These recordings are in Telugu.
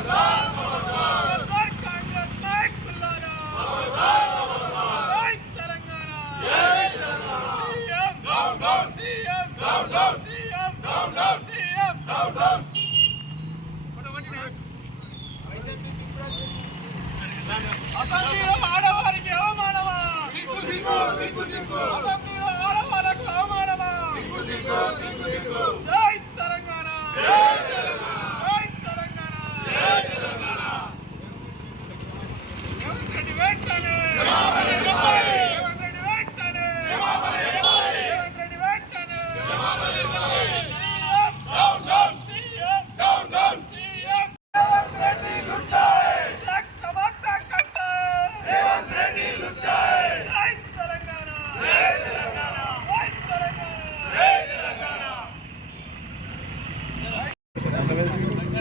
కాంగ్రెస్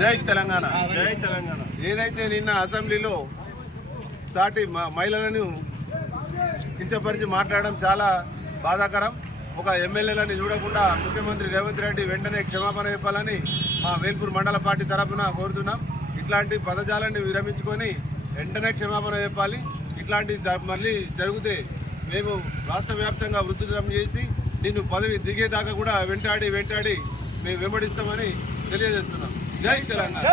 జై తెలంగాణ. జై తెలంగాణ. ఏదైతే నిన్న అసెంబ్లీలో సాటి మహిళలను కించపరిచి మాట్లాడడం చాలా బాధాకరం. ఒక ఎమ్మెల్యేలని చూడకుండా ముఖ్యమంత్రి రేవంత్ రెడ్డి వెంటనే క్షమాపణ చెప్పాలని మా వేల్పూర్ మండల పార్టీ తరఫున కోరుతున్నాం. ఇట్లాంటి పదజాలాన్ని విరమించుకొని వెంటనే క్షమాపణ చెప్పాలి. ఇట్లాంటి మళ్ళీ జరిగితే మేము రాష్ట్ర వ్యాప్తంగా వృత్తిరం చేసి నిన్ను పదవి దిగేదాకా కూడా వెంటాడి వెంటాడి మేము వెంబడిస్తామని తెలియజేస్తున్నాం. జై తెలంగాణ.